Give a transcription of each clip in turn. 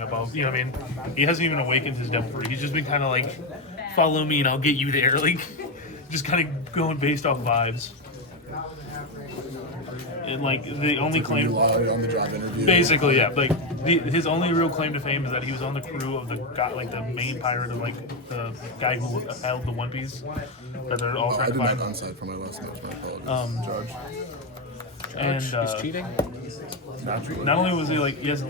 going above. You know what I mean? He hasn't even awakened his devil fruit. He's just been kind of like, follow me and I'll get you there. Like, just kind of going based off vibes. And like the only claim, on the job interview. basically, yeah. Like his only real claim to fame is that he was on the crew of the guy, like the main pirate of like the guy who held the One Piece. That they're all trying to find. I did not onside for my last match. My apologies, Judge. And He's cheating. not only was he like yes,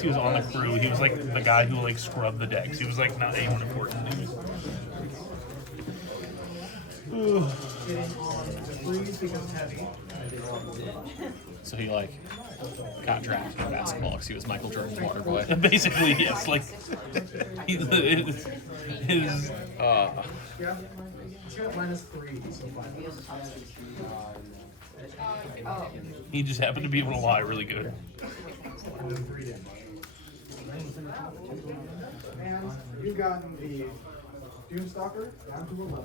he was on the crew. He was like the guy who like scrubbed the decks. He was like not anyone important. So he like got drafted in basketball because he was Michael Jordan's water boy. Basically, yes. Like his he just happened to be able to lie really good. And you've gotten the Doomstalker down to 11.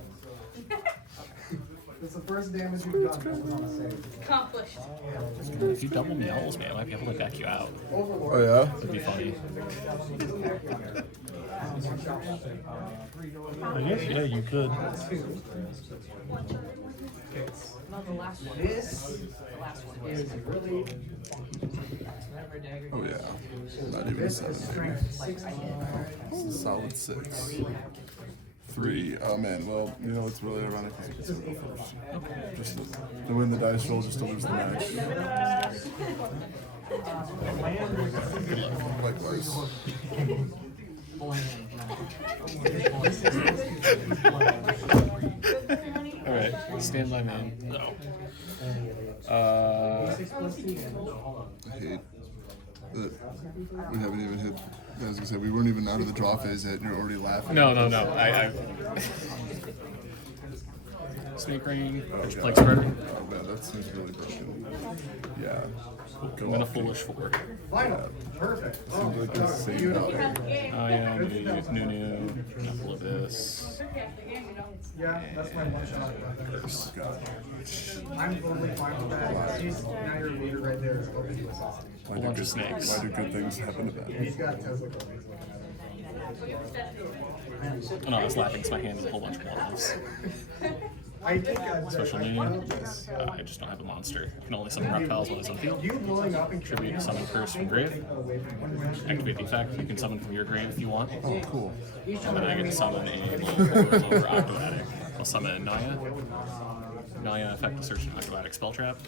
It's the first damage you've done that was on a save. Accomplished. If you double me owls, man, I might be able to deck you out. Oh yeah. That'd be funny. I guess yeah, you could. This is really Oh yeah. Not even a 7. It's a solid 6. 3. Oh man. Well, you know it's really ironic because you can go first. Just to win the dice roll, just to lose the match. Likewise. Alright, stand by man. No. I hate that we haven't even hit. As I said, we weren't even out of the draw phase yet, and you're already laughing. No. I Snake Rain, God. Plague Spreader. Oh man, that seems really broken. Yeah. I'm in a foolish 4. final. Perfect. Seems like insane value. Oh yeah, I'm gonna use Nunu, Knuckle Abyss. Yeah, that's my one shot. I'm totally fine with that. Now your leader right there is open to assassin. Why do bunch of good- snakes. Why do good things happen to that? He's got Tesla copies. Oh no, I was laughing because my hand is a whole bunch of ones. I think Special name. I just don't have a monster. I can only summon reptiles while it's on field. you blowing up and Tribute summon curse from grave. Activate the effect. You can summon from your grave if you want. Oh, cool. And then I get to summon a over Ogloadic. I'll summon Naya. Naya effect to search an Ogloadic spell trap.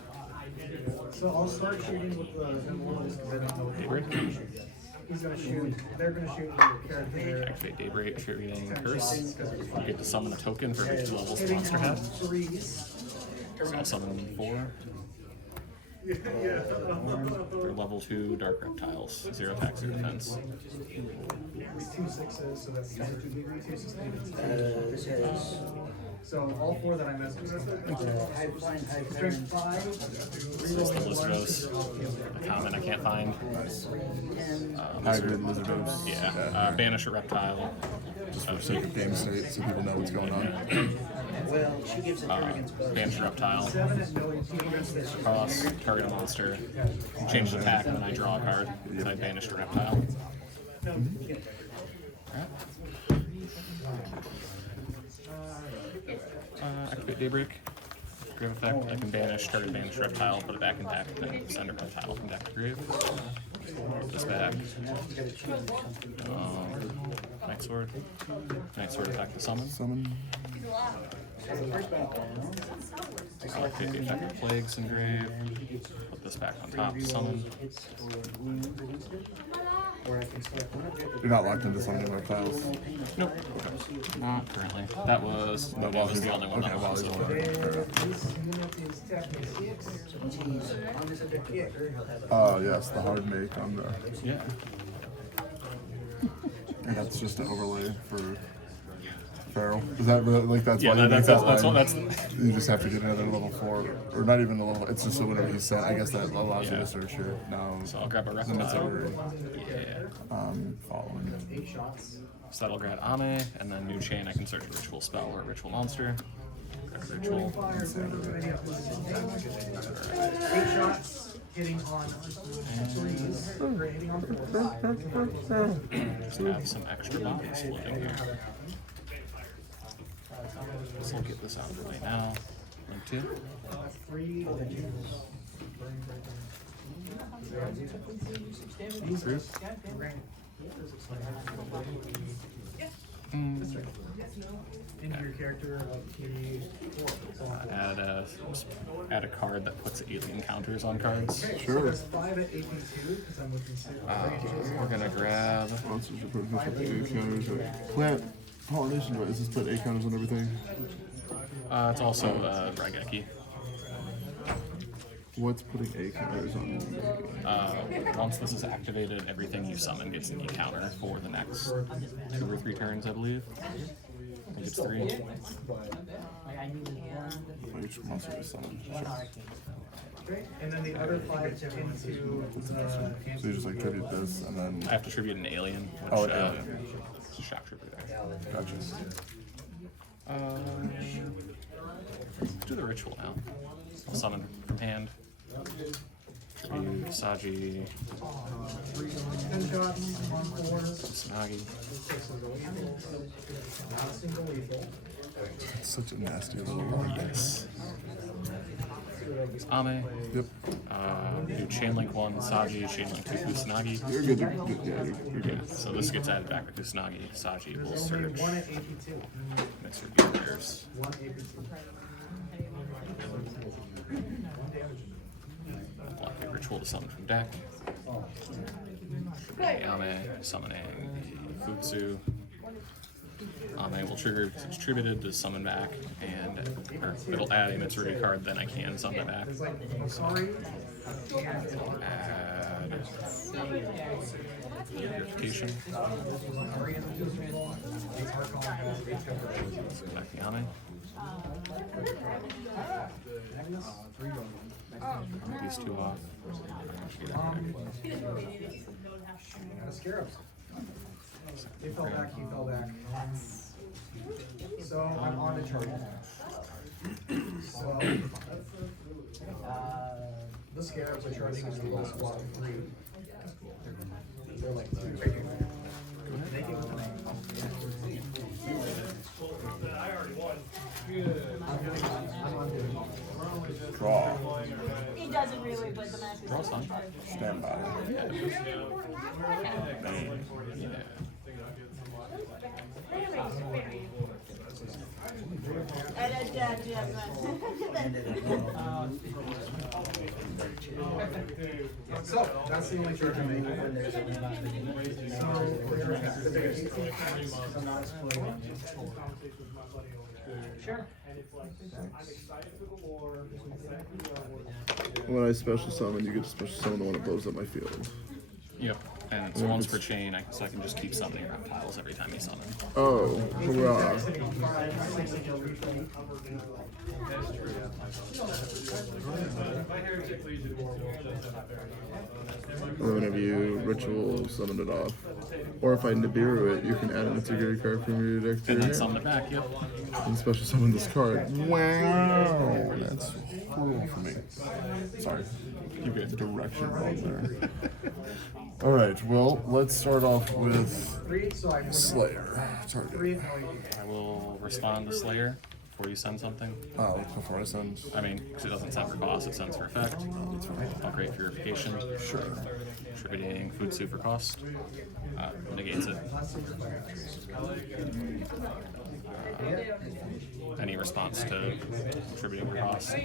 So I'll start shooting with the Emeralds because I don't know what Daybreak. he's gonna shoot. They're gonna shoot your character. Activate Daybreak, attributing curse. You get to summon a token for each 2 levels the Hitting monster on has. 3s. So I'll summon 4. They're level 2 dark reptiles. 0 attack, 0 defense. 2 6s, so that's 2 sustained. This has So all 4 that I messed with. Strength 5. This is the Lizardos. A common I can't find. Hybrid Lizardos. Yeah. Banish a reptile. Just for sake of game state, so people know what's going on. well, she gives it arrogance. Banish a reptile. 7 and no teams. Cross, target a monster. Change the attack, and then I draw a card. So I banished a reptile. Alright. Activate Daybreak. Grave effect. I can banish, target banished reptile, put it back in deck, then send a reptile from deck to grave. Put this back. Night Sword. Night Sword effect to summon. Summon. Activate the effect of Plagues in grave. Put this back on top, summon. You're not locked into summoning reptiles. Nope. Not currently. That was the only one that Okay, was. Wally's over. Oh yes, the hard make on the. Yeah. And that's just an overlay for Feral. Is that really, like that's Yeah, why you make that's that line? that's You just have to get another level 4, or not even a level. It's just so whenever he's sent. I guess that allows you Yeah. to search here now. So I'll grab a The reptile. Mitsurugi, Yeah. following. So that'll grab Ame, and then new chain I can search a ritual spell or a ritual monster. Grab a ritual. hitting on threes, or hitting on fours. Just have some extra bodies floating here. So I'll get this out of the way now. Link 2. Into your character, Add a card that puts alien counters on cards. Sure. 5 at AP2, because I'm looking We're gonna grab. Monsters are putting 8 counters. Plant pollination, right? Is this put 8 counters on everything? It's also Raigeki. What's putting 8 counters on? Once this is activated, everything you summon gets an E-counter for the next 2 or 3 turns, I believe. I think it's 3. Each monster is summoned. Sure. and then the other 5 into So you just like tribute this and then. I have to tribute an alien. Which, Oh, an alien. It's a shock trooper there. Gotcha. Do the ritual now. I'll summon from hand. Tribute Saji, Tsunagi. It's such a nasty little one. Yes. It's Ame. Yep. Do Chain Link 1, Saji, Chain Link 2, Kusanagi. You're good. You're good. So this gets added back to Kusanagi. Saji will search. 1 at AP2. Mitsurugi players. 1 AP2. Block a ritual to summon from deck. Ame summoning the Futsu. Ame will trigger if it's tributed to summon back, and it'll add a Mitsurugi card, then I can summon it back. Sorry. Add purification. Back the Ame. These 2 off. Scarabs. They fell back, he fell back. So I'm on the chart. So the scarabs are charging as the lowest block 3. They're like 2 right here. Draw. He doesn't really, but the match is Draw some. Stand by. So that's the only charge I'm making. So the bigger 18 cards, so not exploding. Sure. When I special summon, you get to special summon the one that blows up my field. Yep. And it's once per chain, so I can just keep summoning reptiles every time you summon. Oh, hurrah. And then whenever you ritual summon it off. Or if I Nibiru it, you can add a Mitsurugi card from your deck to And your then hand. summon it back, yep. And special summon this card. Wow, that's horrible for me. Sorry, you get direction wrong there. All right, well, let's start off with Slayer. Target. I will respond to Slayer before you send something. Oh, before I send. I mean, because it doesn't send for cost, it sends for effect. I'll create purification. Sure. Attributing Futsu for cost. Negates it. Any response to attributing for cost?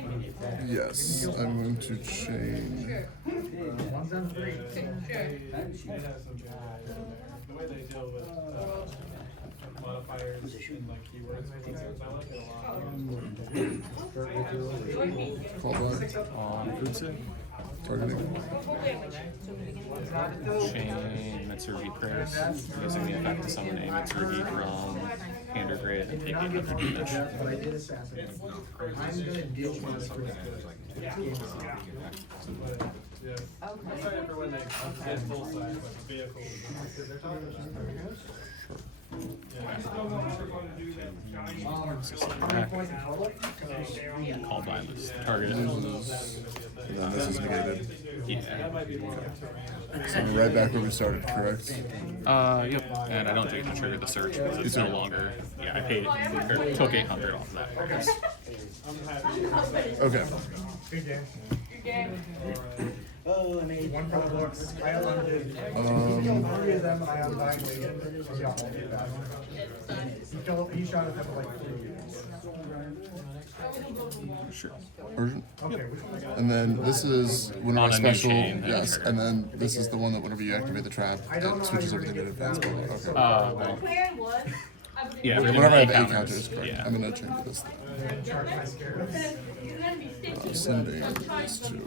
Yes, I'm going to chain. Call back. On Futsu. Targeting. Chain Mitsurugi prayers. Using the effect to summon a Mitsurugi from hand or grave and take 8 damage. But I did assassinate. I'm gonna deal with Call by this target. And then this is negated. Yeah. So we're right back where we started, correct? Yep. And I don't think I triggered the search because it's no longer. Yeah, I paid or took 800 off of that price. Okay. Good game. Good game. Oh, I made One for the books. I unlimited. Three of them, and I undying legion. Yeah, I'll do that. He shot at them for like 3 years. Sure. Urgent. Okay, which one was that? And then this is one of On our a new special. chain, Yes. trigger. And then this is the one that whenever you activate the trap, it switches everything to advanced mode. Okay. Well, Where was? yeah. Everything Whenever I have with 8 eight counters, correct. Yeah. I'm gonna change this. Charge my scares. You're gonna be stitching. Sending these two.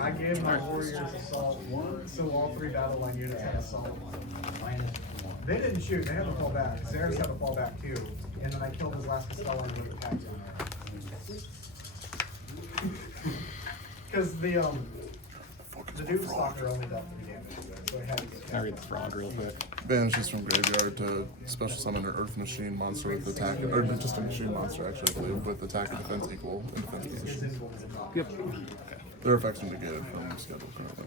I gave my warriors assault 1, so all 3 battle line units had assault. They didn't shoot, they had to fall back. Zara's had to fall back too. And then I killed his last Castellan and he attacked him. Because the Doom Stalker only dealt 3 damage, so I had to get Can I read the frog real quick? Banishes from graveyard to special summon an Earth Machine monster with attack, or just a machine monster actually, I believe, with attack and defense equal and defense position. Yep. Their effects are negated from schedule currently.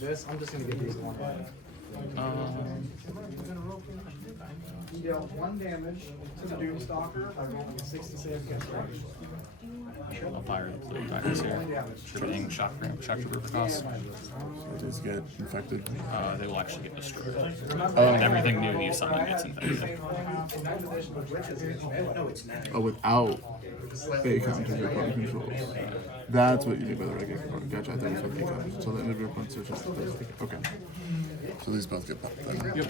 this. I'm just gonna get these one. You deal 1 damage to the Doom Stalker by rolling a 6 to save against range. I'll fire the blue dice here. Attributing shock trooper for cost. So these get infected. They will actually get destroyed. And everything new you summon gets infected. no, it's not. Oh, without a counter your opponent controls. That's what you mean by the regular component. Gotcha, I thought you said a counter. Until the end of your opponent's search. Okay. So these both get popped then. Yep.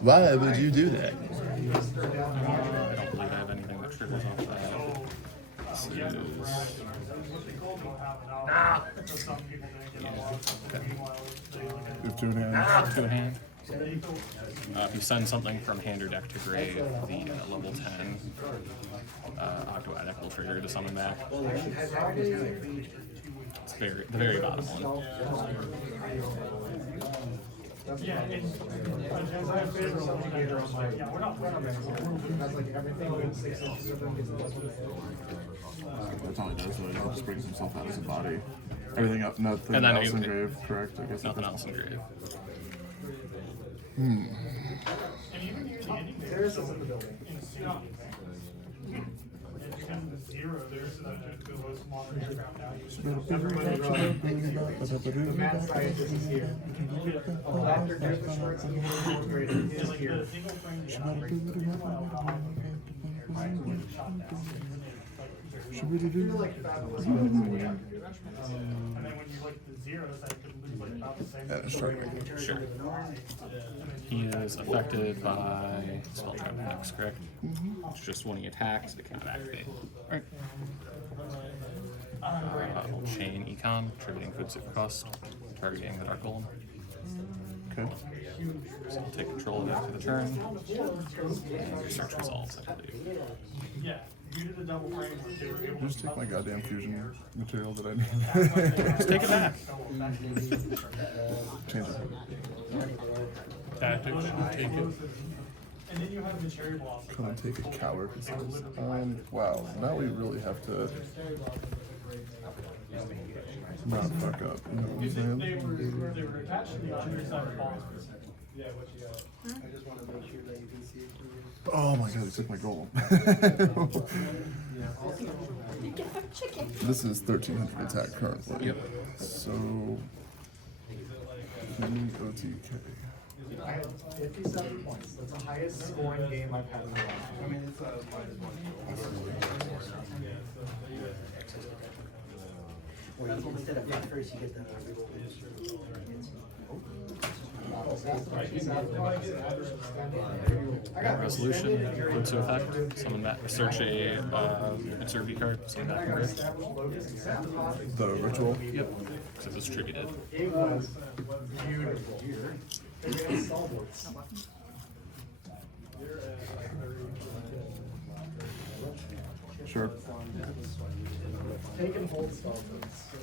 Why would you do that? I don't believe I have anything that triggers off that. This is... You have 2 in hand. 2 in hand. If you send something from hand or deck to grave, the level 10 Ogloadic will trigger to summon back. It's the very bottom one. That's like everything within 6 inches of them gets plus 1. That's all he does, really. He just brings himself out as a body. Everything up, nothing And then else you- in grave, correct? I guess Nothing else in grave. There's this in the building. The mad scientist is here. Dr. Doofenshmirtz is here. And a strike. Sure. He is affected by spell trap attacks, correct? It's just when he attacks, it cannot activate. Alright. We'll chain econ, attributing food super cost, targeting the Dark Golem. Okay. So I'll take control of it for the turn. And your search resolves, I believe. Just take my goddamn fusion material that I need. Just take it back. Change it. Tactics, take it. Come and take a coward. Wow. Now we really have to not fuck up. You know what I'm saying? Oh my god, he took my golem. This is 1300 attack currently. Yep. So, any OTK. I had 57 points. That's the highest scoring game I've had in my life. I mean, it's Instead of first, you get the. Resolution, put to effect, summon that, search a Mitsurugi card, summon that from grave. The ritual. Yep. So it's distributed. It was beautiful. They had stalwarts. Sure. Take and hold stalwarts.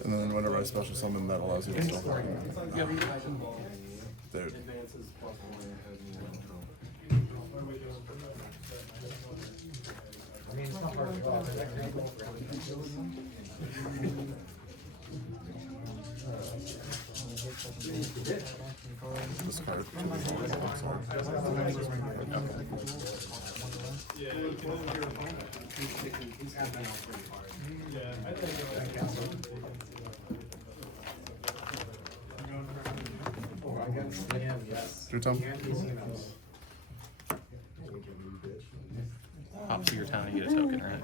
And then whenever I special summon, that allows you to still fucking. Yep. Dude. Discard. Your time. Pop to your town and get a token, right?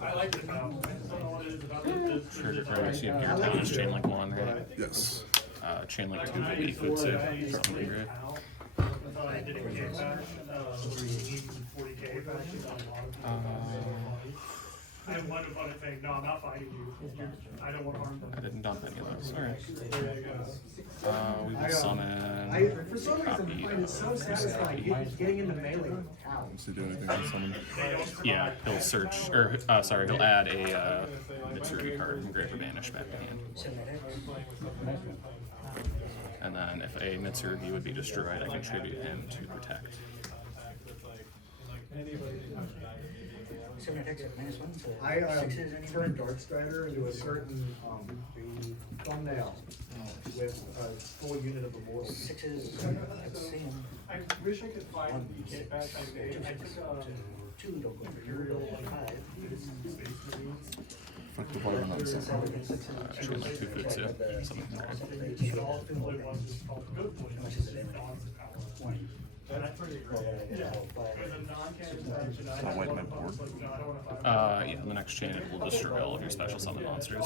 I like the town. Trigger card, so you have your town is Chain Link 1, right? Yes. Chain Link 2 will be Futsu from Ingrid. I have one opponent saying, no, I'm not fighting you. I don't want to harm them. I didn't dump any of those. Alright. We will summon. For some reason, I find it so satisfying getting into melee with Tau. Does he do anything on summon? Yeah, he'll search, or sorry, he'll add a Mitsurugi card from Grave or Banish back to hand. And then if a Mitsurugi would be destroyed, I contribute him to protect. 7 attacks at -1, so I 6s any turned Dark Strider into a certain thumbnail with a full unit of immortals. 6s. Let's see him. I wish I could find get back on day. I took 2 don't go for your 5. Fuck the bottom on summon. Chain Link 2 Futsu. Summon card. How much is it in? 20. I'll wipe my board. Yeah, on the next chain it will destroy all of your special summon monsters.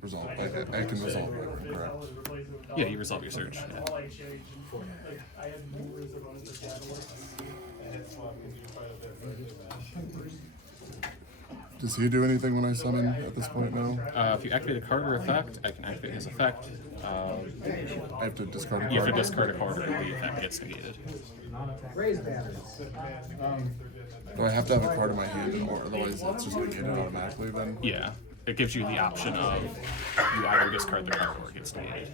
Resolve. I can resolve it, correct? Yeah, you resolve your search. Yeah. Does he do anything when I summon at this point now? If you activate a card or effect, I can activate his effect. I have to discard a You have to card. discard a card or the effect gets negated. Raise batteries. Do I have to have a card in my hand, or otherwise it's just negated automatically then? Yeah, it gives you the option of you either discard the card or it gets negated.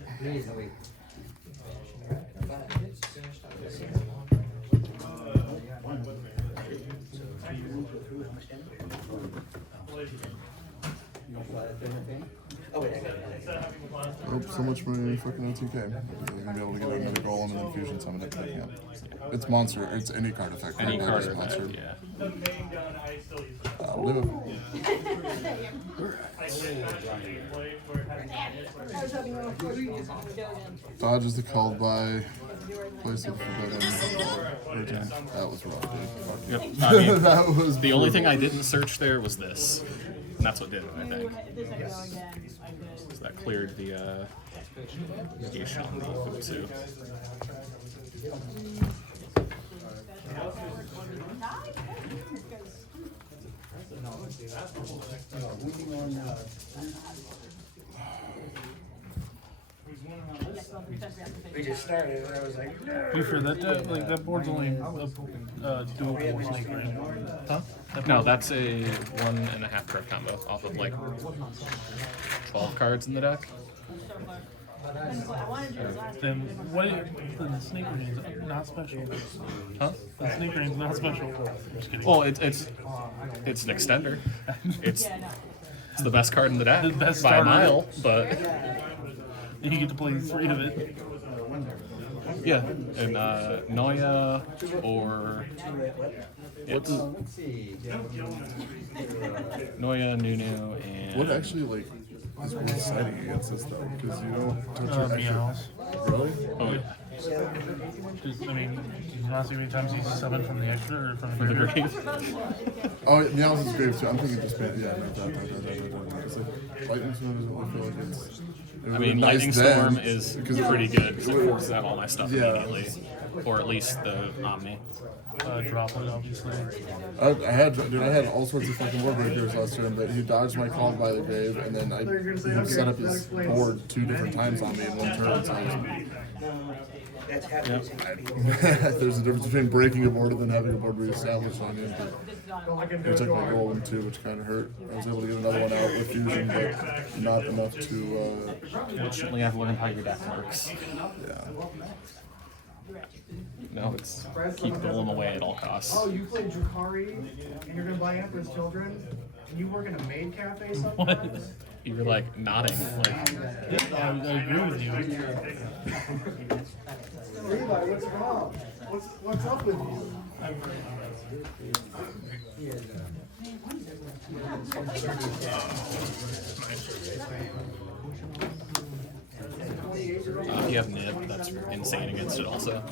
Oh, wait, I got it. Oh, so much for my fucking OTK. I'm gonna be able to get another golem and then fusion summon it, but I can't. It's monster, it's any card effect. Any right? card Just effect, monster. yeah. The main gun, I still use it. I'll live. I can't actually play where it has I was hoping you were Dogen. Dodge is the called by place of forbidden. That was rough, dude. Fuck you. Yep. I mean, That was the only thing I didn't search there was this. And that's what did it, I think. If this had go again, I could. So that cleared the station on the Futsu. We just started, and I was like, no. You sure that board's only dual snake ring? Huh? No, that's a 1.5 card combo off of like 12 cards in the deck. I wanted to do this last Then what? The snake ring is not special. Huh? The snake ring is not special. I'm just kidding. Well, it's an extender. It's Yeah, no. it's the best card in the deck The best by a starter. mile, but You get to play 3 of it. yeah, and Noya or what's Noya, Nunu, and What actually, like, is really exciting against this, though? Because you don't touch your extra. Meows. Really? oh yeah, Just, I mean, you not see how many times he's summoned from the extra or from the for the graveyard? grave. Oh, Meows is great, too. I'm thinking just, yeah, no. It's like, Lightning Storm, I feel like it's... I mean, nice Lightning then, Storm is because it pretty good because it forces out all my stuff Yeah. immediately, or at least the Omni. Droplet, obviously. I had all sorts of fucking board breakers last turn, but he dodged my Called by the Grave, and then he set up his board 2 different times on me in one turn. So That's happening. there's a difference between breaking a board and then having a board reestablished on you. It took my golden too, which kind of hurt. I was able to get another one out with fusion, but not enough to. Fortunately, I've learned how your deck works. Yeah. No, it's keep going away at all costs. Oh, you played Drukari and you're gonna buy Emperor's Children? And you work in a maid cafe sometimes? You were like nodding, like I agree with you. Levi, what's wrong? What's up with you? if you have nib, that's insane against it also.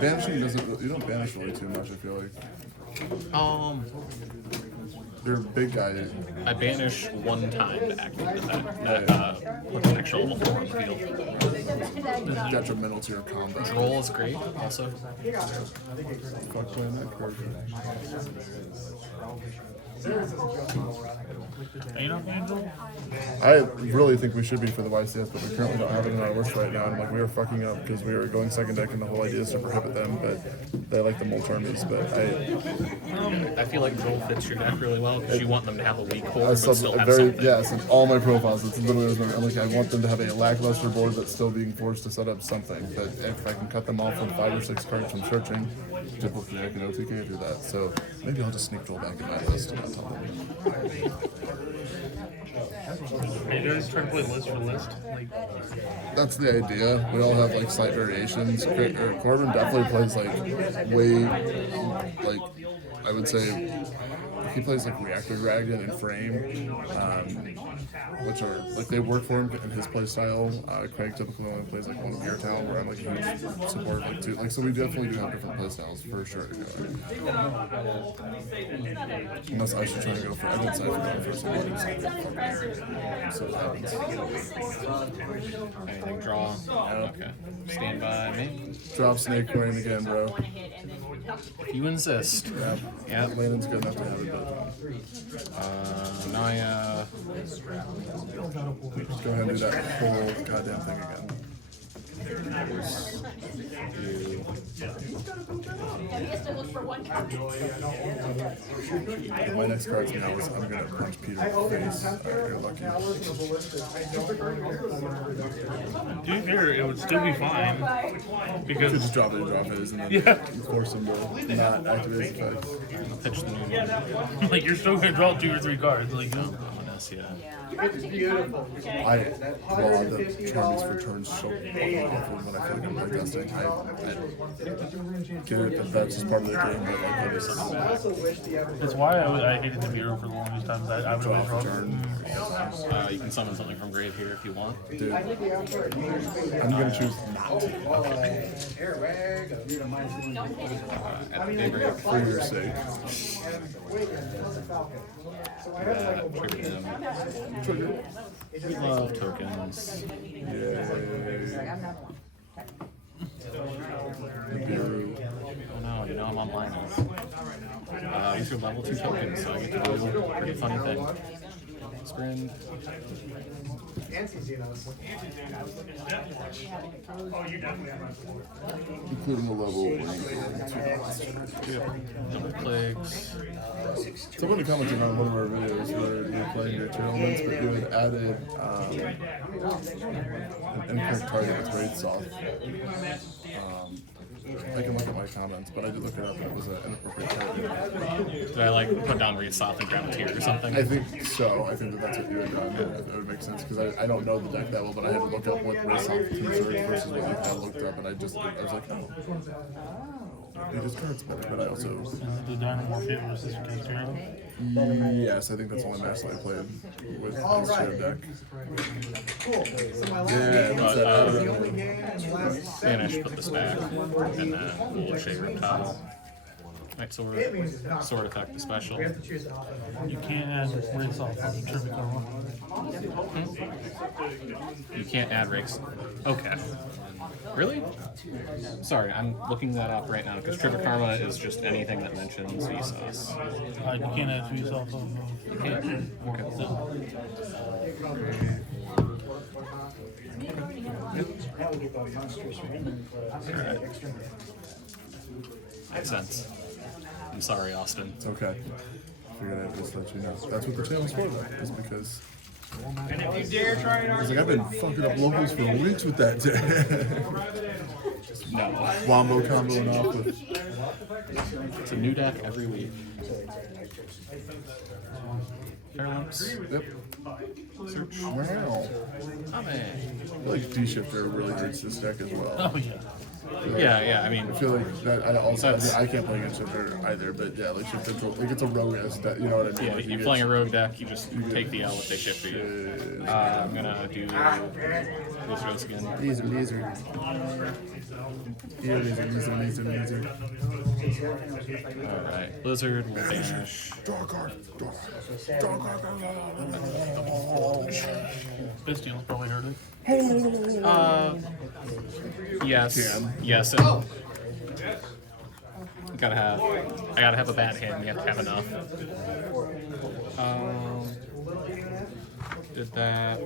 Banishing doesn't. You don't banish really too much. I feel like you're a big guy. I banish one time to activate that with an extra level 4 on the field. It's detrimental to your combo. Roll is great also. Fuck playing that card. Are you not Angel? I really think we should be for the YCS, but we currently don't have it in our list right now. And like we were fucking up because we were going second deck, and the whole idea is to prohibit them. But they like the Moltermies. But I feel like Joel fits your deck really well because you want them to have a weak I core but sub still have very something. yes. In all my profiles, it's literally I'm like I want them to have a lackluster board that's still being forced to set up something. But if I can cut them off from 5 or 6 cards from searching, typically I can OTK through that. So maybe I'll just sneak Joel back in my list. And that's all. Are you guys trying to play list for list? Like, That's the idea. We all have like slight variations. Corbin definitely plays like way, like I would say, he plays like Reactor Dragon and Frame, which are like they work for him in his play style. Craig typically only plays like one Gear Town, where I'm like a huge supporter of like 2. Like so, we definitely do have different play styles for sure. Unless I should try to go for Evan's side for some reason. So it happens. Anything draw? Okay. Stand by me. Drop Snake Coin again, bro. If you insist. Yeah, Landon's good enough to have it, but Naya. go ahead and do that whole goddamn thing again. Yeah, he has to look for one card. My next card's now is I'm gonna punch Peter in the face. You're lucky. to be fair, it would still be fine. You could Because, just drop his, and then yeah, force him to not activate his effect. Pitch the new one. like you're still gonna draw 2 or 3 cards. Like, no. Yeah. It's beautiful. I draw the charms for turns so fucking awful when I feel like I'm playtesting. I get it that that's just part of the game, but like I just I also wish the Emperor. That's why I hated the Bureau for the longest time. I would draw always for draw. turn. You can summon something from grave here if you want. Dude, I think the Emperor. I'm gonna choose not to At the big grave. for your sake. Trigger them. Love tokens. Nibiru. Oh no, you know I'm on minus. These are level 2 tokens, so I get to do a pretty funny thing. Sprint. Including the level 2. Double plagues. Somebody commented on one of our videos where you were playing your tournaments, but you had added an incorrect target with Wraith Soft. I can look at my comments, but I did look it up and it was an inappropriate target. Did I like put down Reed Soft and grab a tier or something? I think so. I think that's what you had done. It would make sense because I don't know the deck that well, but I had to look up what Wraith Soft considered versus what you had looked up, and I was like, oh. It just cards better, but I also. The Dynamo Fit versus Castro. Yes, I think that's the only match that I played with this shared deck. Yeah, what's that? Spanish, put this back, and then we'll shave your tile. Night Sword, It means it's not. Sword Effect, the special. We have to choose an option. You can't add rinse off of Triple Karma. You can't add rakes. Okay. Really? Sorry, I'm looking that up right now because Trigger Karma is just anything that mentions Vsauce. You can't add tweets off of. You can't. Okay. Now we get the monstrous random. Makes sense. I'm sorry, Austin. It's okay. Figured I'd just let you know. That's what the channel's for, though, is because. And if you dare try and I was argue, like, I've been fucking up locals for weeks with that. No. Wombo comboing off with. It's a new deck every week. Fairlamps. Yep. Search. Wow. Oh, man. I feel like D-Shifter really hurts this deck as well. Oh yeah. Yeah, I mean, I feel like that. I can't play against Shifter either, but yeah, like Shifter, like it's a rogue-ass deck. You know what I mean? yeah, Like, you're playing a rogue deck, you just take the L if they shift for you. I'm gonna do Blizzards again. These are. Alright, Blizzard will banish. Draw a card. Draw a card. Bastille's probably heard it. Yes. Can. Yes. And I gotta have a bad hand. You have to have enough. Did that.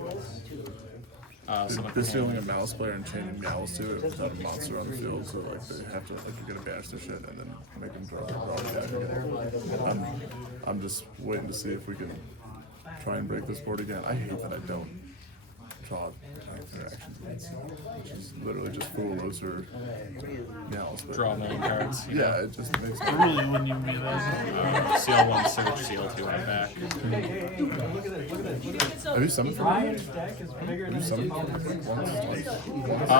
This stealing a mouse player and chaining Meows to it without a monster on the field, so like they have to like you're gonna bash their shit and then make them draw it again. I'm just waiting to see if we can try and break this board again. I hate that I don't draw interactions, which is literally just Foolos or Meows. But Draw a million cards. You yeah, it just makes But really, when you realize CL1 search, CL2 right back. Have you summoned for me? Have you summoned for me? I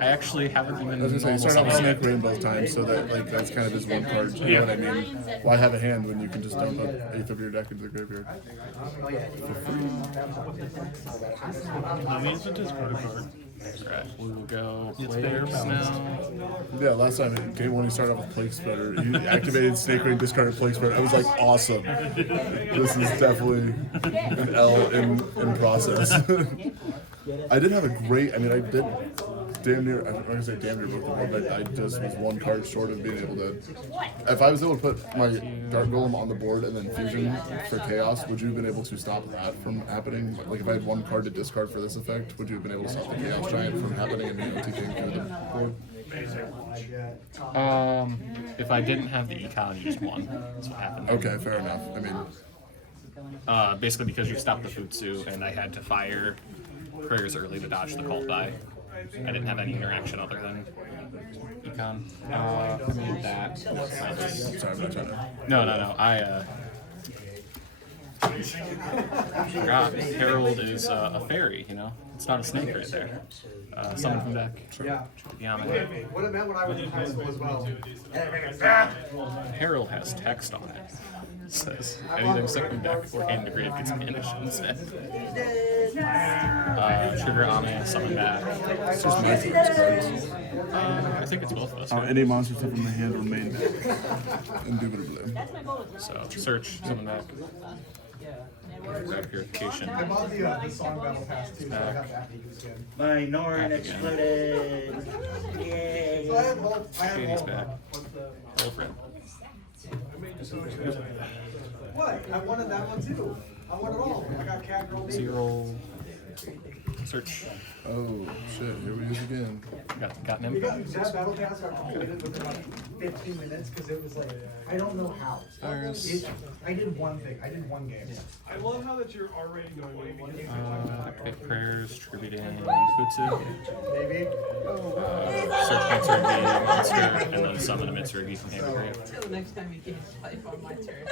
actually haven't even. I was gonna say, you start off with almost Snake Rain both times, so that like that's kind of his one card. You know what I mean? Why have a hand when you can just dump an eighth of your deck into the graveyard? I mean, it's a discard card. Alright, we'll go It's fair Plagues balance. now. Yeah, last time in game one, he started off with Plague Spreader. He activated Snake Rain, discarded Plague Spreader. I was like, awesome. This is definitely an L in process. I did have a great. I mean, I did damn near. I'm not gonna say damn near broke the board, but I just was one card short of being able to. If I was able to put my Dark Golem on the board and then Fusion for Chaos, would you have been able to stop that from happening? Like if I had one card to discard for this effect, would you have been able to stop the Chaos Giant from happening and taking through the board? If I didn't have the econ, you just won. That's what happened. Okay, fair enough. I mean, Basically because you stopped the Futsu and I had to fire prayers early to dodge the cult die. I didn't have any interaction other than econ. I made that. sorry, I'm not trying to. No. I forgot. Herald is a fairy, you know? It's not a snake right there. Summon from deck. Yeah. Yamame. What it meant when I was in high school as well. Herald has text on it. It says anything stuck from deck before hand to grave gets banished instead. Trigger Ame, summon back. It's just my turn, cards. I think it's both of us. Any monsters from the hand remain indubitably. So search, summon back. Grab purification. I bought the song battle pass too, so I have that skin. My Norn exploded. Yay. So I have both. I have Shady's both. back. Wilfred. What? I wanted that one too. I want it all. I got Cat Girl. Baby. Zero. Search. Oh shit! Here we is again. Got him. We got that battle pass got completed within like 15 minutes because it was like I don't know how. I did one thing. I did one game. I love how that you're already going one game. Activate prayers, tributing Futsu. Maybe. Search Mitsurugi monster, and then summon a Mitsurugi from hand to grave. Till the next time you can fight on my turn.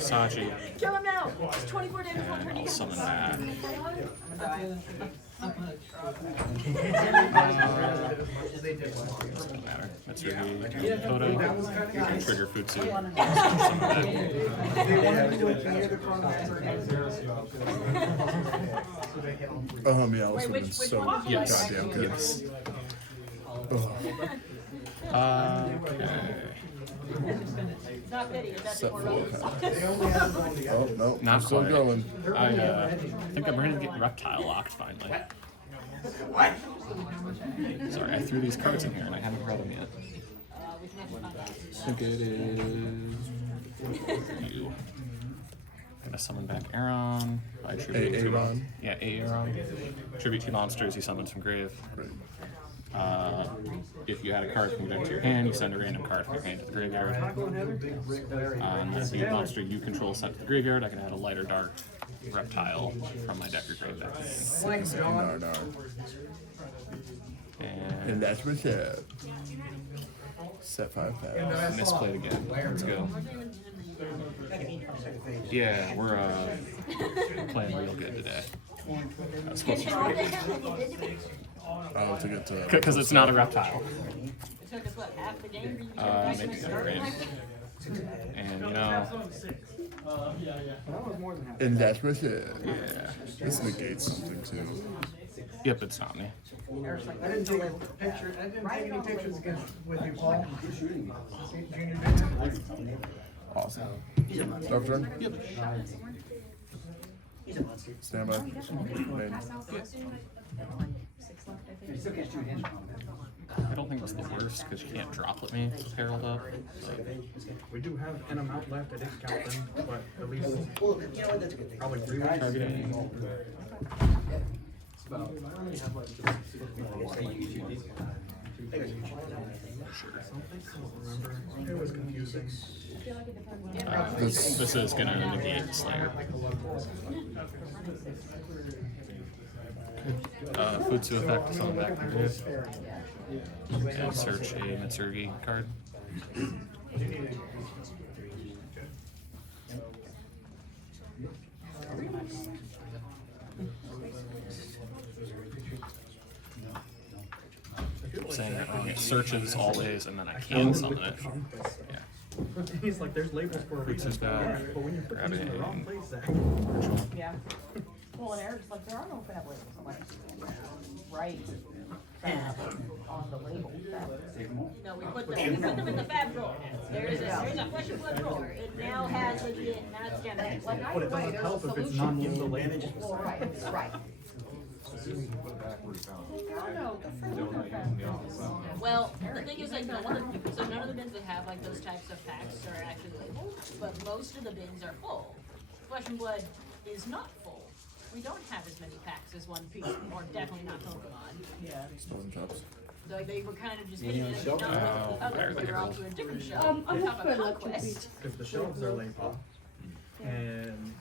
Saji, Kill him now! It's 24 damage one turn. You get summon that. I'm gonna Doesn't matter. Mitsurugi, Toto, trigger Futsu. Summon that. They wanted to do it near the chronometer and zero stuff. So they hit on three. Oh, Meows would have been so Yes. goddamn good. Yes. Ugh. Okay. It's not pity, it's that's Set more 4 relevant. counters. They only had them all together. Oh, no, Not we're still quite. going. I think I'm ready to get reptile locked finally. Sorry, I threw these cards in here and I haven't read them yet. I think it is you. Gonna summon back Aaron. I tribute to Aaron. Yeah, Aaron. Tribute 2 monsters he summons from grave. Great. If you add a card from your deck to your hand, you send a random card from your hand to the graveyard. And then the monster you control sent to the graveyard, I can add a light or dark reptile from my deck or grave deck. Nar. And And that's what's up. Set 5 pass. misplayed again. Let's go. Yeah, we're playing real good today. That's supposed to be Oh, to get to. because it's not a reptile. It took us what, half the game? for you to Maybe start? rain. And you know, And that's what's up. yeah. This negates something too. Yep, it's not me. I didn't take any pictures against with you, Paul. Junior Bennett. Awesome. Start turn? Yep. Stand by. Main. I don't think it's the worst because you can't droplet me with Herald up. We do have an amount left. I didn't count them, but at least Well, you know what, that's a good thing. probably 3 weeks. Targeting. It was confusing. This is gonna negate Slayer. Futsu effect is on the back of your grave. And search a Mitsurugi card. I'm saying that wrong. It searches always, and then I can summon it. Yeah. He's like, there's labels for a reason. Futsu's back. But when you put these in the wrong Grabbing. place, Zach. Yeah. Well, and Eric's like, there are no fab labels. I'm like, right. On the label. No, we put them in the fab drawer. There's a flesh and blood drawer. It now has legit, now it's Gemini. But it doesn't help if it's not in the label. Right. Well, the thing is, like, none of the bins that have like those types of packs are actually labeled, but most of the bins are full. Flesh and Blood is not full. We don't have as many packs as One Piece, or definitely not Pokemon. Yeah. Stolen chops. So they were kind of just hitting it, and not looking at the others. We were off to a different show. I'm Top not of gonna Conquest. Because the shelves are labeled. And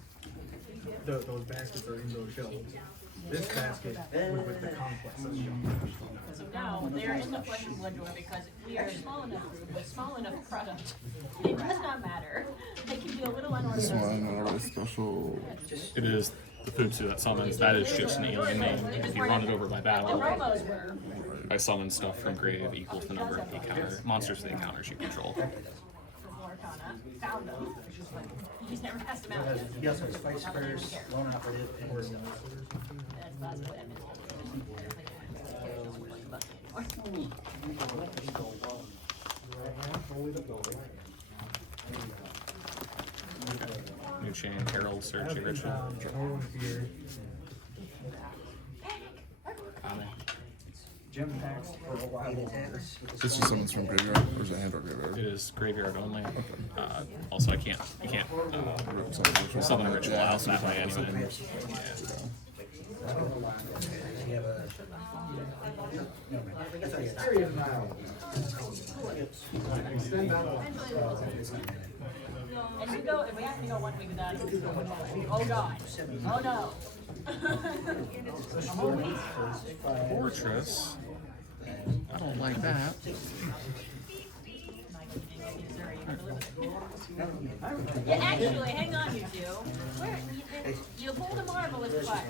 those baskets are in those shelves. This basket was with the conquest of shelves. So now, they're in the Flesh and Blood drawer because we are a small enough group with small enough product. It does not matter. They can be a little This unorthodox. one, special. It is the Futsu that summons. That is just an alien name. If you run it over by The battle, Romos were. I summon stuff from grave equals the number of encounter monsters they encounters you control. For Floricana, found them. He's never passed them out yet. He also has Spice First, Lone Operative, and That's what I meant. New chain, Herald, Search, Ritual. Oh, dear. Gem packs for a while longer. This just summons from graveyard, or is it hand or graveyard? It is graveyard only. Also, you can't summon a ritual out that way anyway. you have a. No, that's all you have. Serious now. Extend that one. And we go, if we have to go 1 week without it, it's going on. Oh God. Oh no. Fortress. I don't like that. Yeah, actually, hang on, you two. You pulled a marble, it's quiet.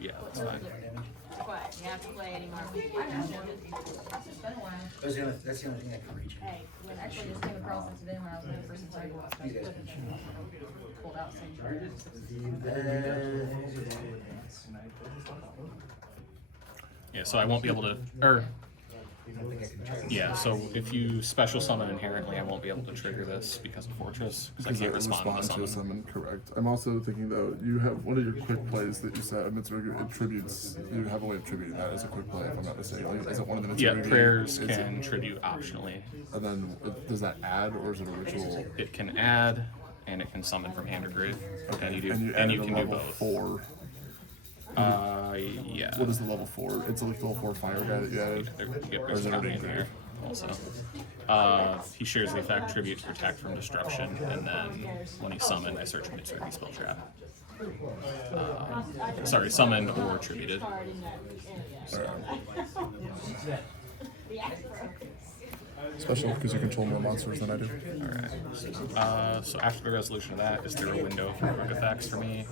Yeah, that's fine. It's quiet. You have to play any marble. That's the only thing I can reach. Hey, when Actually, just came across it today when I was looking for some sidewalks. Pulled out some charts. Yeah, so I won't be able to, or Yeah, so if you special summon inherently, I won't be able to trigger this because of Fortress, because I Because can't it respond to to a summon. summon, correct. I'm also thinking though, you have one of your quick plays that you said, Mitsurugi, it tributes, you have a way of tributing that as a quick play, if I'm not mistaken. Like, is it one of the Yeah, Mitsurugi? prayers Is can it, tribute optionally. and then does that add, or is it a ritual? It can add, and it can summon from hand or grave. Okay, And you do, and you and you added can a do level both. 4. Yeah. What is the level 4? It's like level 4 fire guy that you added? Or is it already in here also. He shares the effect, tribute to protect from destruction, and then when he's summoned, I search Mitsurugi spell trap. Sorry, summoned or tributed. Special, because you control more monsters than I do. Alright. So after the resolution of that, is there a window for quick effects for me?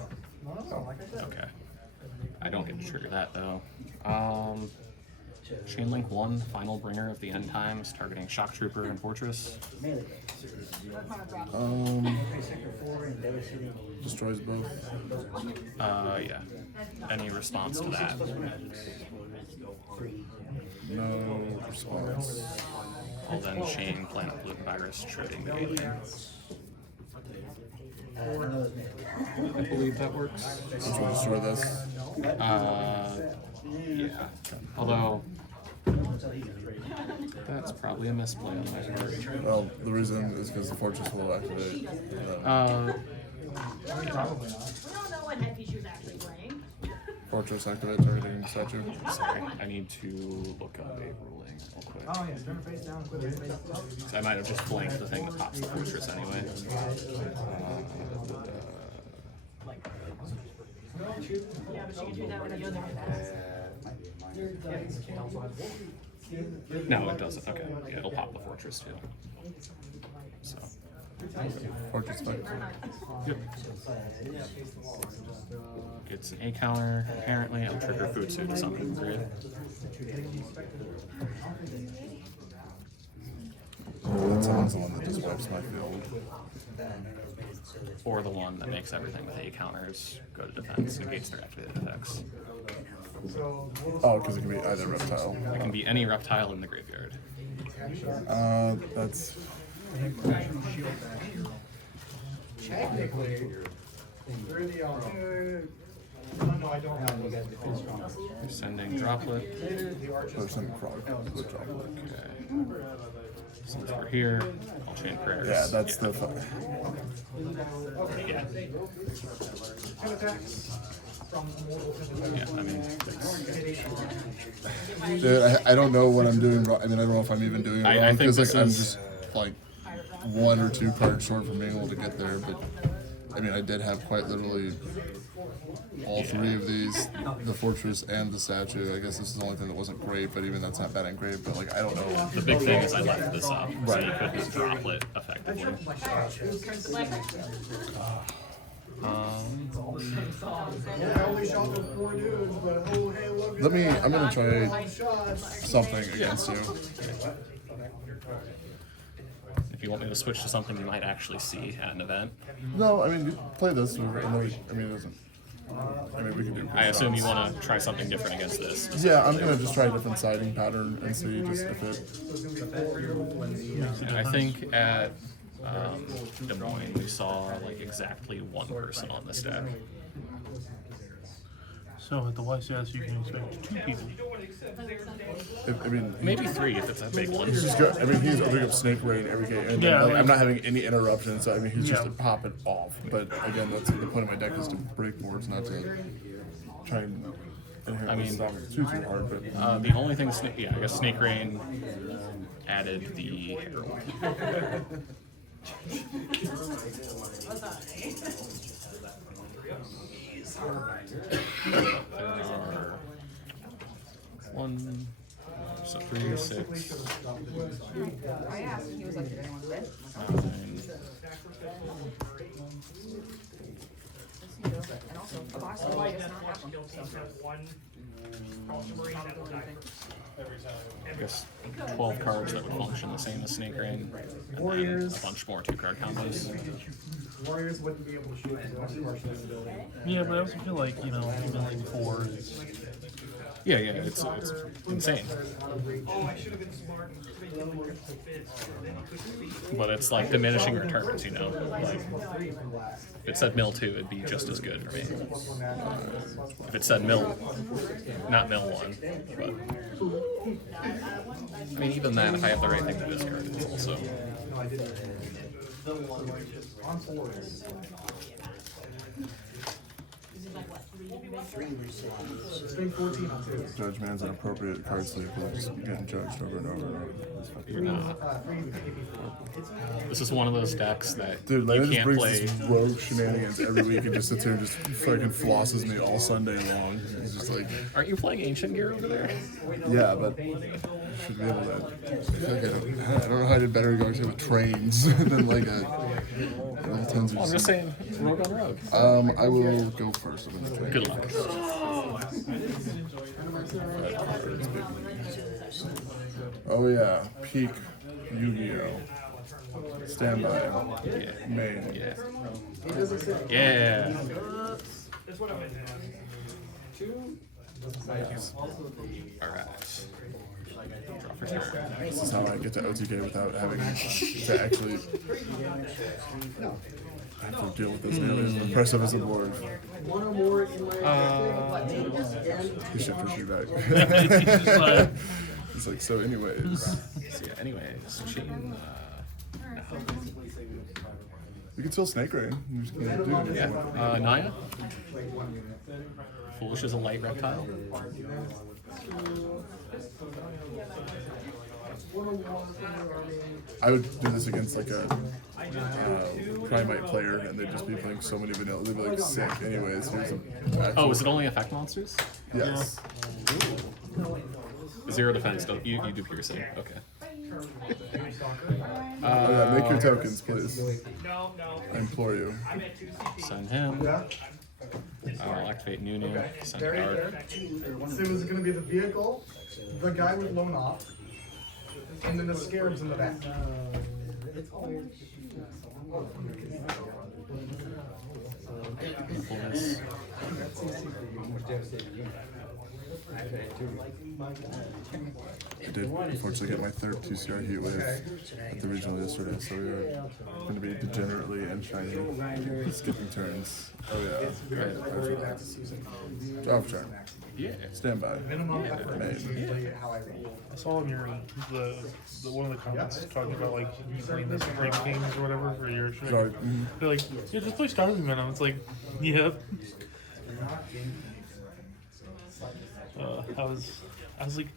Okay. I don't get to trigger that though. Chainlink 1, Final Bringer of the End Times, targeting Shock Trooper and Fortress. Destroys both. Yeah. Any response to that? No response. I'll then chain Planet Pollutant Virus, trading the alien. I believe that works. Did you destroy this? Yeah. Although, that's probably a misplay on my part. Well, the reason is because the fortress will activate. We don't know what headpiece she was actually wearing. Fortress activate targeting statue. Sorry, I need to look up a ruling real quick. Oh yeah, turn her face down, quit her face up. So I might have just blanked the thing that pops the Fortress anyway. Yeah, but she can do that when the other No, it doesn't. Okay, yeah, it'll pop the Fortress too. So. Fortress fight. Yep. It's an A counter. Apparently, I'll trigger Futsu to summon the grid. Someone's the one that just wipes my field. Or the one that makes everything with A counters go to defense, negates their activated effects. Oh, because it can be either reptile. It can be any reptile in the graveyard. That's. Technically, through the no, I don't have those. You're sending Droplet. Person frog with droplet. Okay. Since we're here, I'll chain prayers. Yeah, that's the. Yeah. Yeah, I mean, Dude, I don't know what I'm doing wrong. I mean, I don't know if I'm even doing it I wrong think because this like, I'm is- just like 1 or 2 cards short from being able to get there. But I mean, I did have quite literally all 3 of these, the fortress and the statue. I guess this is the only thing that wasn't great, but even that's not bad and great. But like, I don't know. the big thing is I left this up, so you couldn't Droplet effectively. I only shot with 4 dudes, but oh hey, look at Let me. that. I'm gonna try Shots. something against you. If you want me to switch to something you might actually see at an event, No, I mean, you play this. I mean, it doesn't. I mean, we can do. I assume you want to try something different against this. Yeah, I'm gonna just try a different siding pattern and see just if it. And I think at Des Moines we saw like exactly 1 person on this deck. So at the YCS, you can expect 2 people. I mean, Maybe 3 if it's a big one. he's just good. I mean, he's opening up Snake Rain every game, and Yeah, like, like- I'm not having any interruptions. So I mean, he's just Yeah. to pop it off. But again, that's the point of my deck is to break boards, not to try and inherently stop it too hard. But The only thing, yeah, I guess Snake Rain added the Herald. There are 1, so 3, 6, I asked, and he was like, "Did anyone win?" 9. And also, the box of white does not have one. I guess 12 cards that would function the same as Snake Rain, and then a bunch more 2-card combos. Warriors wouldn't be able to shoot as much partial ability. Yeah, but I also feel like, even like 4 is Yeah, it's insane. But it's like diminishing returns, you know. Like if it said mill 2, it'd be just as good for me. If it said mill, not mill 1, but I mean even that, if I have the right thing to discard, it's also. String 14 on 2. Judge Man's an appropriate card sleeve because you're getting judged over and over and over. You're not. This is one of those decks that Dude, you Landon just can't brings play. this rogue shenanigans every week and just sits here and just fucking flosses me all Sunday long. He's just like, Aren't you playing Ancient Gear over there? yeah, but you should be able to. I don't know how I did better going through with trains than like tons of. I'm just saying, rogue on rogue. I will go first. I'm gonna try. Good luck. Oh yeah, peak Yu-Gi-Oh. Standby. Yeah. Main. Yeah. Yeah. Alright. Draw for turn. This is how I get to OTK without having to actually have to deal with this nearly as impressive as a board. He shifted you back. It's like, so anyways. So yeah, anyways, chain. No. You can still Snake Ray. You just can't do it. Yeah. Naya. Foolish as a light reptile. I would do this against like a Primite player, and they'd just be playing so many vanilla. They'd be like, sick. Anyways, here's a. Oh, is it only effect monsters? Yes. 0 defense. Don't you do piercing? Okay. Oh, yeah, make your tokens, please. I implore you. Send him. I'll activate Nunu. Send card. So is it going to be the vehicle, the guy with loan off, and then the scarabs in the back? Fullness. I did unfortunately get my third 2CR heat wave at the regional yesterday, so we are going to be degenerately and shiny. Skipping turns. Oh yeah. Right. Draw for turn. Yeah. Stand by. Main. I saw in your the one of the comments talking about like you playing this Flame Kings or whatever for your trick. Sorry. They're like, yeah, just play Starving Venom. It's like, yep. I was like,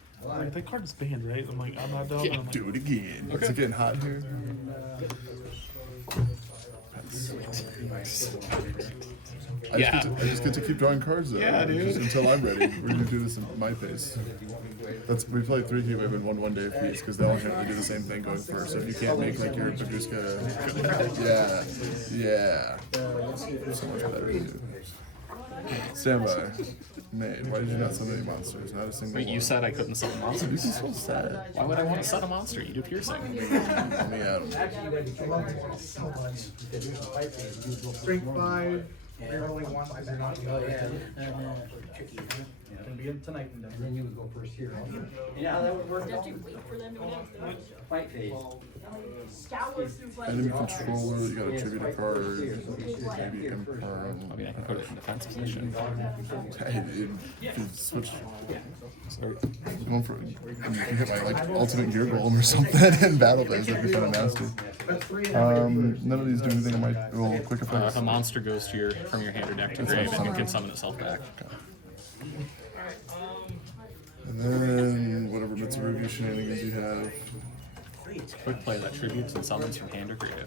that card is banned, right? I'm like, I'm not dumb. And I'm like, Do it again. It's getting hot here. I just get to keep drawing cards though. Yeah, dude. Just until I'm ready. We're gonna do this in my pace. We played 3 heat wave in one day apiece because they all generally do the same thing going first. So if you can't make like your Baguska, yeah, so much better. Dude. Standby. Made. Why did you not send any monsters? Not a single Wait, one. you said I couldn't summon You monsters? can still set it. Why would I want to set a monster? You do piercing. Let me out. Strength 5, rolling 1, I bet not. Oh, yeah. Tricky, huh? Gonna be in tonight and done. Then you would go first here. You know how that would work? Don't you wait for them to get Fight phase. scour through like Enemy controller, you got a tribute a card, maybe Emperor. I mean, I can put it in defense position. Hey, if you switch, start going for, you can hit my like ultimate gear golem or something in battle phase. That'd be kind of nasty. None of these do anything on my quick effects. If a monster goes to from your hand or deck to grave, and it can summon itself back. And then whatever Mitsurugi shenanigans you have. Quick play that tributes and summons from hand or grave.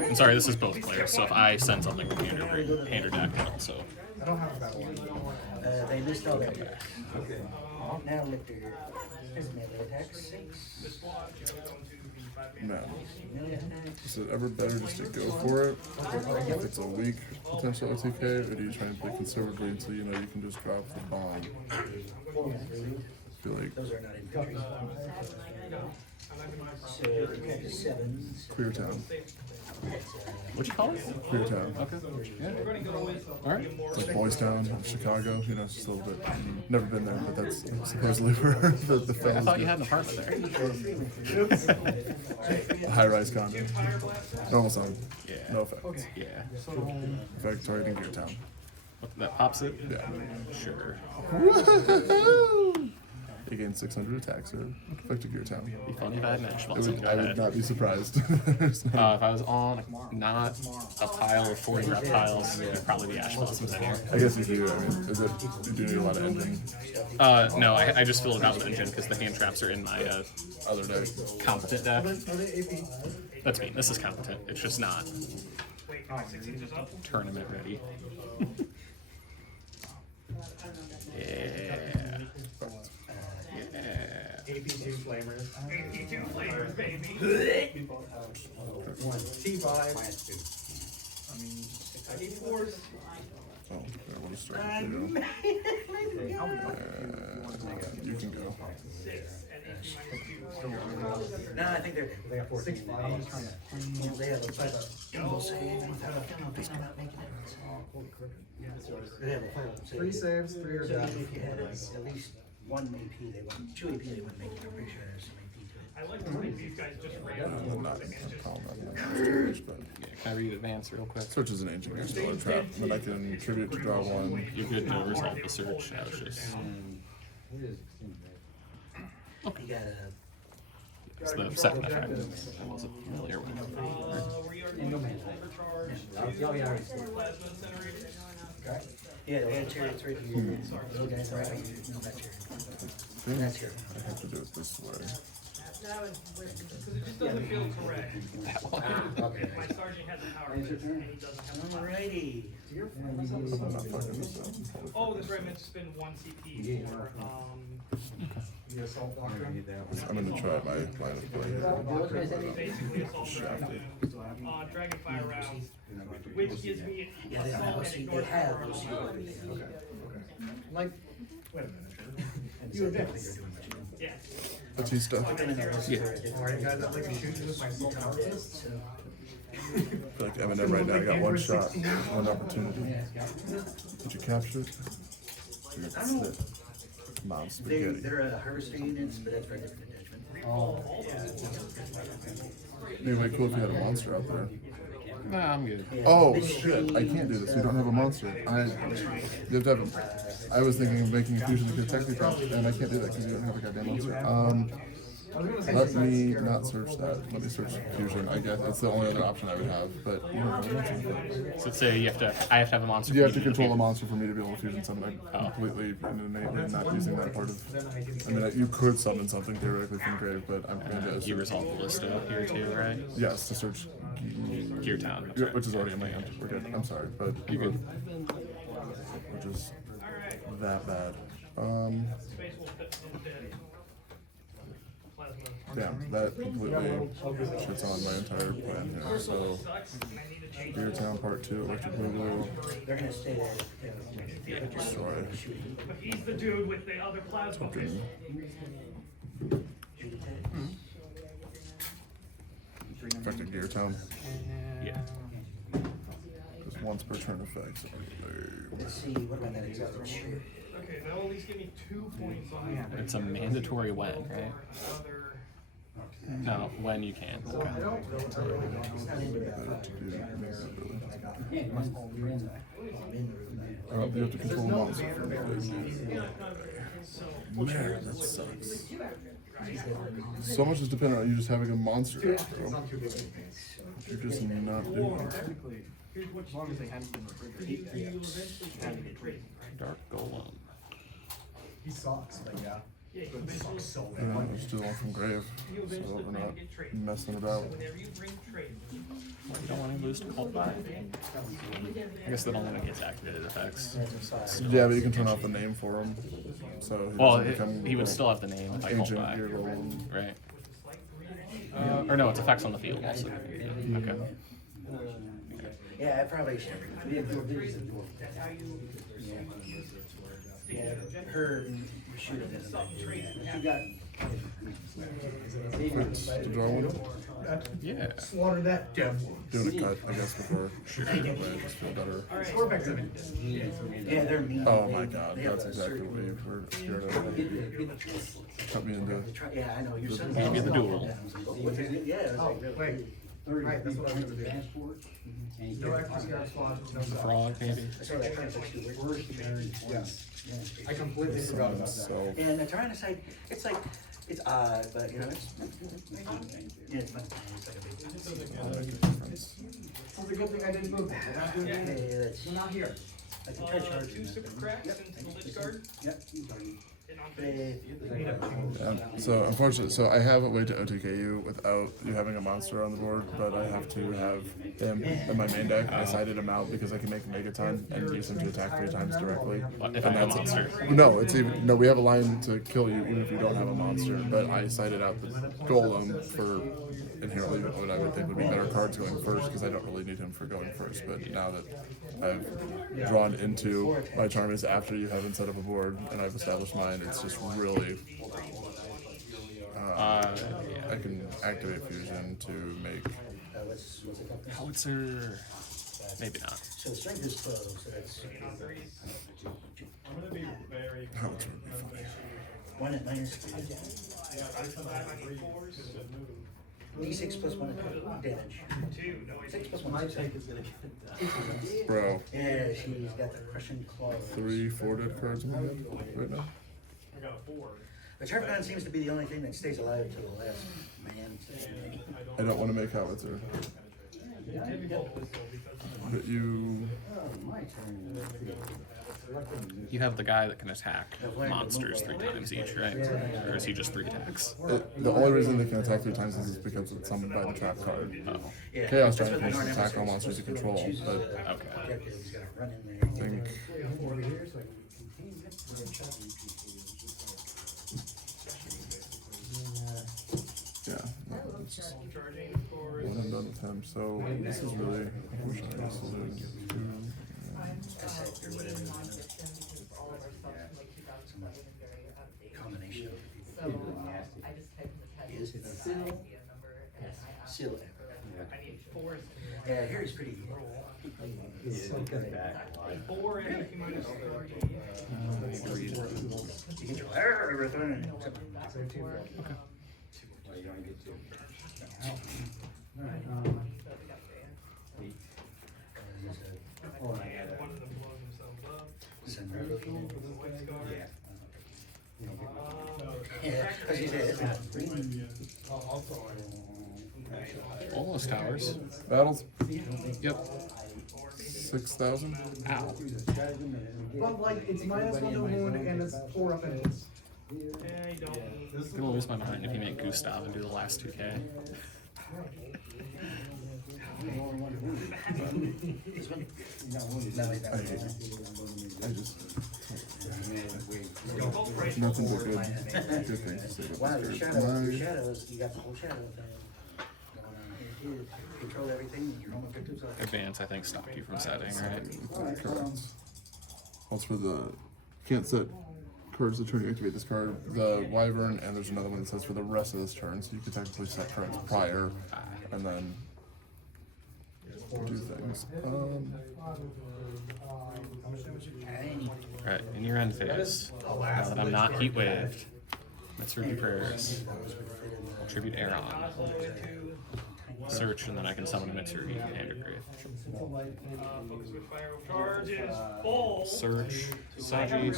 I'm sorry, this is both players, so if I send something from hand or grave, hand or deck, so. I don't have a battle line. They missed all that. Okay. Now look to his melee attack 6. No. Is it ever better just to go for it? If it's a weak potential OTK, or do you try and play conservatively until you know you can just drop the bomb? feel like Those are not infantry. So you have the 7. Queer Town. What'd you call it? Queer Town. Okay. Yeah. All right. It's like Boys Town, Chicago. You know, it's just a little bit. Never been there, but that's supposedly where the I fellas thought you do. had an apartment there. A high-rise condo. Normal sound. Yeah. No effects. Yeah. In fact, right in Gear Town. That pops it? Yeah. Sure. You gain 600 attack, sir. Effective Gear Town. Be funny if I had an action I box. would, I would not be surprised. If I was on not a pile of 40 reptiles, it'd probably be Ash Blossoms in here. I guess you do. I mean, is it? You do need a lot of engine. No, I just filled it out with engine because the hand traps are in my Other deck. competent deck. That's me. This is competent. It's just not tournament ready. Yeah. AP2 flamers. AP2 flavors, baby. T5. AP4s. Oh, I want to start with you. You can go. 6 and AP2. No, I think they have 14. 6-5. They have a evil save without a penalty. Not making it. They have a final save. 3 saves, 3 are So dead. if you had at least 1 AP, they wouldn't. 2 AP, they wouldn't make it. I'm pretty sure there's some AP to it. I like to think these guys just ran. I'm not a problem. But Yeah, can I read advance real quick? search is an ancient gear still a trap. Then I can contribute to draw 1. You're good to resolve the search. I was just. You got a. It's the second effect. I wasn't familiar with. Yeah, they had chariots right here. Little guys right here. No, that chariot. That's here. I have to do it this way. Because it just doesn't feel correct. My sergeant has a power fist and he doesn't have a power fist. Alrighty. I'm not fucking this up. Oh, that's right, I meant to spend 1 CP for, The assault doctor. I'm gonna try my line of play. basically assault dragon. Dragonfire rounds, which gives me Yeah, they assault have and OC. ignore They have power. OC everything. Like, wait a minute. And You so I have don't think this. they're doing much. Yeah. Batista. And then they're also very different. Alright, guys, I'd like to shoot you with my assault power fist. So, I feel like Eminem right now got one shot, one opportunity. Did you capture it? That's it. Mom spaghetti. they're a harvester units, but that's very different than Dutchman. It'd be cool if you had a monster out there. Nah, I'm good. Yeah, Oh big shit! I tree. can't do this. We don't have a monster. You have to have a. I was thinking of making a fusion that could technically count, and I can't do that because you don't have a goddamn monster. Let me not search that. Let me search fusion. I guess that's the only other option I would have. But you don't have a monster. So let's say I have to have a monster. You have for to me control a defeat. monster for me to be able to fusion summon. I Oh. completely and innately not using that part of. I mean, you could summon something theoretically from grave, but I'm going to You assume. resolve the list here too, right? Yes, to search. Gear Town. Yeah, which is already in my hand. We're good. I'm sorry, but You good? which is that bad. Space will fit in dead. Plasma. Damn, that completely shits on my entire plan here. So, Sucks, and I need to change Gear Town Part 2, Electric Boogaloo, They're gonna stay there. destroy. But he's the dude with the other plasma fist. Effective Gear Town. Yeah. Just once per turn effect. So, Let's see, what about that exotic shit? Okay, that'll at least give me 2 points on that. It's a mandatory when, right? Other. No, when you can. Okay. It's not in there. You have to control a monster for me. Man, that sucks. So much is dependent on you just having a monster, bro. You're just not doing it. As long as they haven't been refrigerated. Dark Golem. He sucks, but yeah. Yeah, But he sucks so Yeah, bad. we're still on from grave, so we're not messing about. Whenever you bring trade, Well, you don't want to lose to Cult by. I guess that only when he gets activated effects. Yeah, but you can turn off the name for him. So he Well, doesn't become he would still have the name if I Cult Ancient by. Gear Golem. Right. Or no, it's effects on the field also. Okay. Yeah, I probably should. Yeah, her shoot it in the you got Quick to draw one. Yeah. Slaughter that devil. Doing a cut, I guess, before shooting that way. I just feel better. Score vector. yeah, they're mean. Oh my god, They have that's a exactly certain- what you were scared of. Cut me into. Yeah, I know, your son. Maybe the duel. Yeah, it's like, really. Wait. Right, that's what I was gonna do. No extra scarab spots, no stuff. Frog, maybe. I saw that kind of like, Yes. I completely forgot about that. So, and the Tyrannosaurus, it's like, it's odd, but you know, it's, yeah, it's fun. It's like a big, It's a good thing I didn't move that. We're not doing yeah, that. that's, We're not here. I can try charging. Two super cracks Yep. into the lich guard. Yep. so unfortunately, so I have a way to OTK you without you having a monster on the board, but I have to have him in my main deck. I sided him out because I can make a Megaton and use him to attack 3 times directly. What, if I have a monster? No, it's even no. We have a line to kill you even if you don't have a monster. But I sided out the Golem for inherently what I would think would be better cards going first because I don't really need him for going first. But now that I've drawn into my Charmies after you haven't set up a board and I've established mine, it's just really. I can activate fusion to make. Howitzer. Maybe not. So the strength is 12, so that's. Howitzer would be funny. 1 at -3. D6 plus 1 damage. 6 plus 1 6. Bro, Yeah, she's got the crushing claw. 3 4 dead cards in my hand right now. The Charpcon seems to be the only thing that stays alive till the last man. I don't want to make Howitzer. But you. You have the guy that can attack monsters 3 times each, right? Or is he just 3 attacks? The only reason they can attack 3 times is because it's summoned by the trap card. Oh, Yeah, Chaos that's Giant what can the attack all monsters you control, but okay. Objective's gotta run in there. I think. Yeah, no, it's just one and done with him. So this is really unfortunate. This will lose 2. Cassette or whatever. Combination. Is Seal. Yeah, here he's pretty. Four and he minus 30. You can try everything. One of them blows themselves up. Yeah, as you said, Almost towers. Battles Yep. 6,000. Ow. But like, it's -1 to wound and it's 4 up and it's. Yeah, you don't. I'm gonna lose my mind if you make Gustav and do the last 2K. this one. I hate it. I just. Nothing but good things to say Wow, about your this card. shadows, you got the whole shadow thing going on here. You control everything, your home objectives are. Advance, I think, stopped you from setting, right? Cards. Also for the can't set cards that turn to activate this card. The Wyvern and there's another one that says for the rest of this turn, so you could technically set cards prior and then do things. Alright, in your end phase, now that I'm not heat waved, Mitsurugi Prayers, I'll tribute Aaron, search, and then I can summon a Mitsurugi and your grave. Focus with fire charge is full. Search, Saji,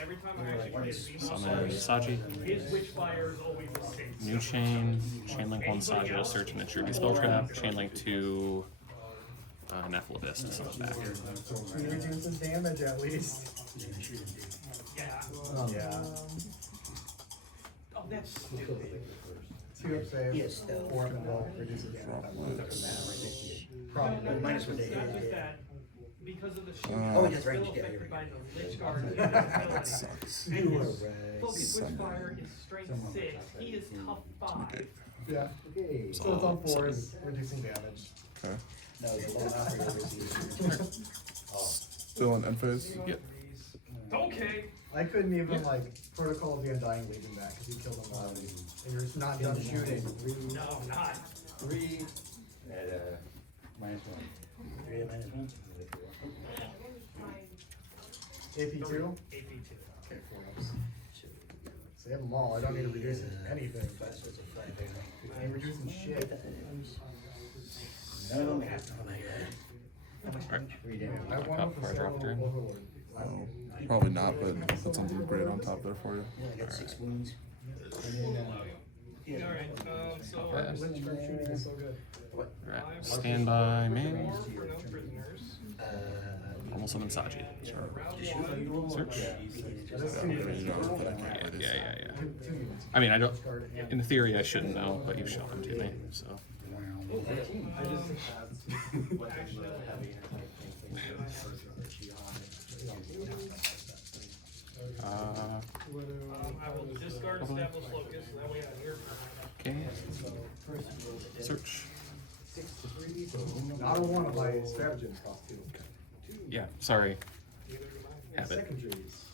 Every time I actually create a summon Saji, his witch fire is always the same. new chainlink 1 Saji to search and Mitsurugi spell trap, chainlink 2 Nephilim to summon back. He reduces damage at least. Yeah. Yeah. Oh, that's stupid. 2 up save. Yes, 4 up and roll. Reduces damage. Probably. Minus what they It's did. that because of the shield, Oh, he has still range, yeah, affected you're by right. the lich guard. That sucks. You are Focus Summon. with fire is strength 6. He is tough 5. Yeah. So it's on 4s, reducing damage. Okay. No, the low operator is easier. Still in end phase. Yep. Okay. I couldn't even like Protocol of the Undying leave him back because he killed him while and you're just not done shooting. No, I'm not. 3 at -1. 3 at -1. AP2? AP2. Okay, 4 ups. So they have them all. I don't need to reduce anything. I ain't reducing shit. No, we have to go like that. I have one Top with card the drop Soul turn. Overlord. Oh, probably not, but put something great on top there for you. Yeah, I got 6 wounds. Alright, so. Okay. Lynch sharp shooting is so good. Alright, stand by main. More for no prisoners. Almost summon Saji. Search. That is too Yeah. I mean, I don't. In theory, I shouldn't know, but you've shown them to me, so. I will discard Established Locus, so that way I'm here for Okay. Search. Not a one of my stratagems cost 2. Yeah. Sorry. Have it. Secondaries.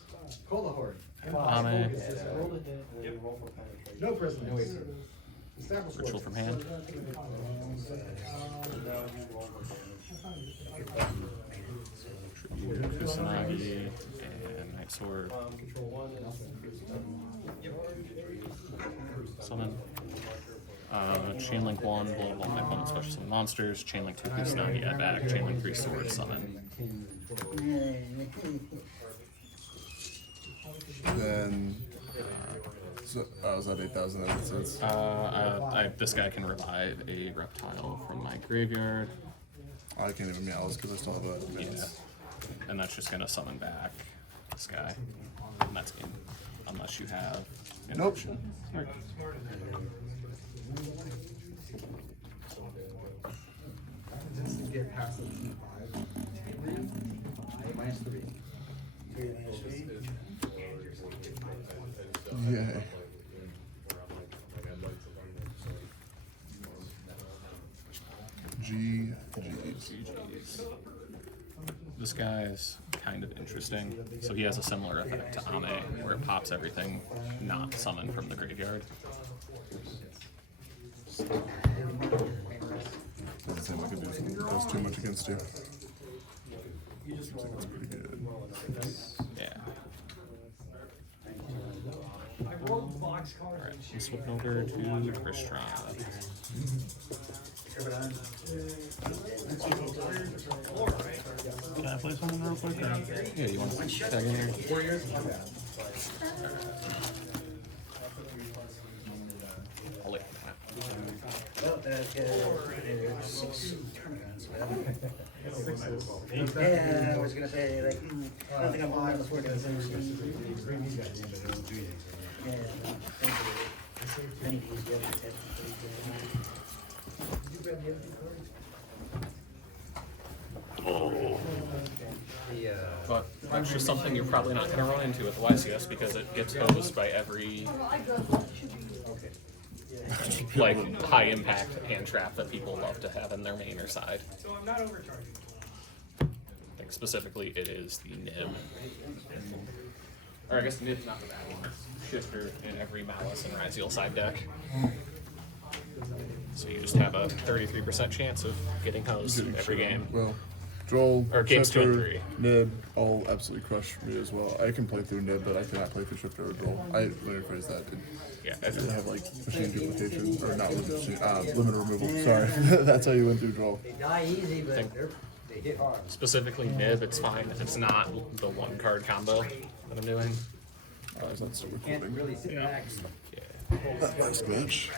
Cola Horde. Ame. No prisoners. Established Ritual Locus. from hand. Tribute, Kusanagi, and Night Sword. Summon. Chainlink 1, blow up all my opponent's special summon monsters. Chainlink 2, Kusanagi, add back. Chainlink 3, Sword, summon. Then, was that 8,000 episodes? This guy can revive a reptile from my graveyard. I can't even meows because I still have a Yeah. menace. And that's just gonna summon back this guy. And that's game. Unless you have an Nope. option. Right. Just to get past the 5. -3. 3 at -3. Yay. GG's. This guy is kind of interesting. So he has a similar effect to Ame, where it pops everything not summoned from the graveyard. Doesn't seem like it does too much against you. Seems like it's pretty good. Yeah. I rolled box cards. Alright, I'm swapping over to Tristram. Can I play something real quick? Or? Yeah, you want to tag in here? Warriors, my bad. I'll wait. Well, there's 6 tournaments. Sixes. Yeah, I was gonna say, like, I don't think I'm on this working. Yeah, thank you. I need to use the other head. But that's just something you're probably not going to run into with the YCS because it gets hosed by every like high impact hand trap that people love to have in their main or side. So I'm not overcharging. Like specifically, it is the nib. Or I guess nib's not the bad one. It's shifter in every Malice and Raziel side deck. So you just have a 33% chance of getting hosed every game. Well, Joel, Or games 2 and Shifter, 3. Nib all absolutely crush me as well. I can play through Nib, but I cannot play through Shifter or Joel. Let me rephrase that. Yeah, I have like machine duplication, or not machine, limit removal. Sorry, that's how you went through Joel. They die easy, but they hit hard. specifically nib, it's fine. It's not the 1 card combo that I'm doing. Is that still Can't recording? really sit back. Yeah. Nice match.